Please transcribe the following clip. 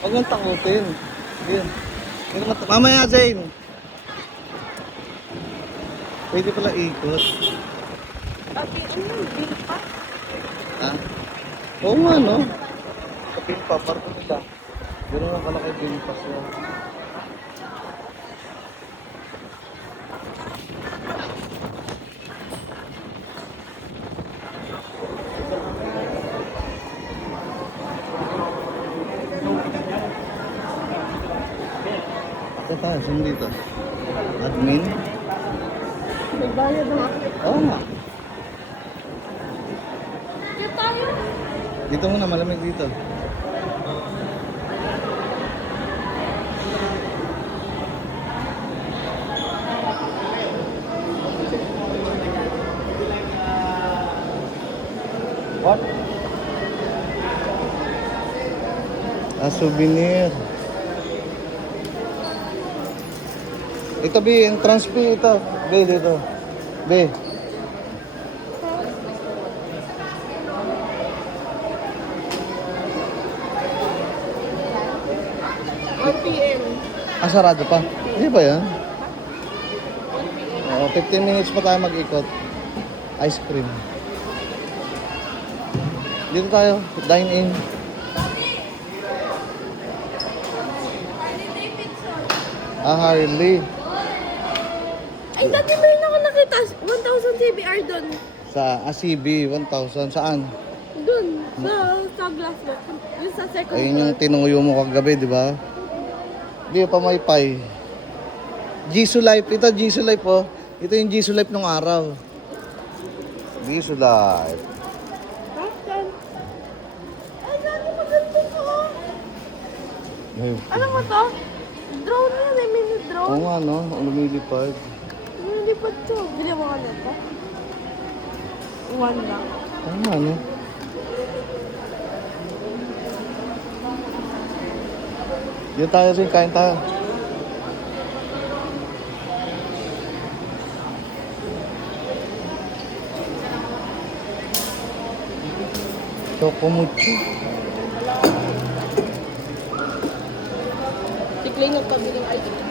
Huwag mong takutin. Yun. Mamaya, Zane. Pwede pala ikot. Okay, ano yung bill pa? Ha? Oo nga, no? Sa Pimpa, parang nila. Gano'n ang kalaki Pimpa siya. Ito pa, saan dito? Admin? May bayad na. Oo nga. Kaya tayo? Dito muna, malamig dito. What? Souvenir. Ito, B, entrance fee ito. B, dito. B. 1 PM. Sarado pa. Hindi ba yan? Oo, 15 minutes pa tayo mag-ikot. Ice cream. Dito tayo, dine in. Harley. Ay, dati meron ako nakita. 1,000 CBR doon. Sa CB, 1,000. Saan? Doon. Sa glass box. Yung sa second Ayun yung floor. tinuyo mo kagabi, di ba? Hindi pa may pay. Jisoo Life. Ito, Jisoo Life, oh. Ito yung Jisoo Life nung araw. Jisoo Life. Hassan. Ay, dati maganda ko. Ano mo to? Drone yan eh. Mini Oo drone. nga, no? Lumilipad. Nilipad to. Bili mo ka nito. 1 lang. Oo nga, no? Dito tayo rin, kain tayo. Chocomucho. Si Clay nagpabili ng ice cream.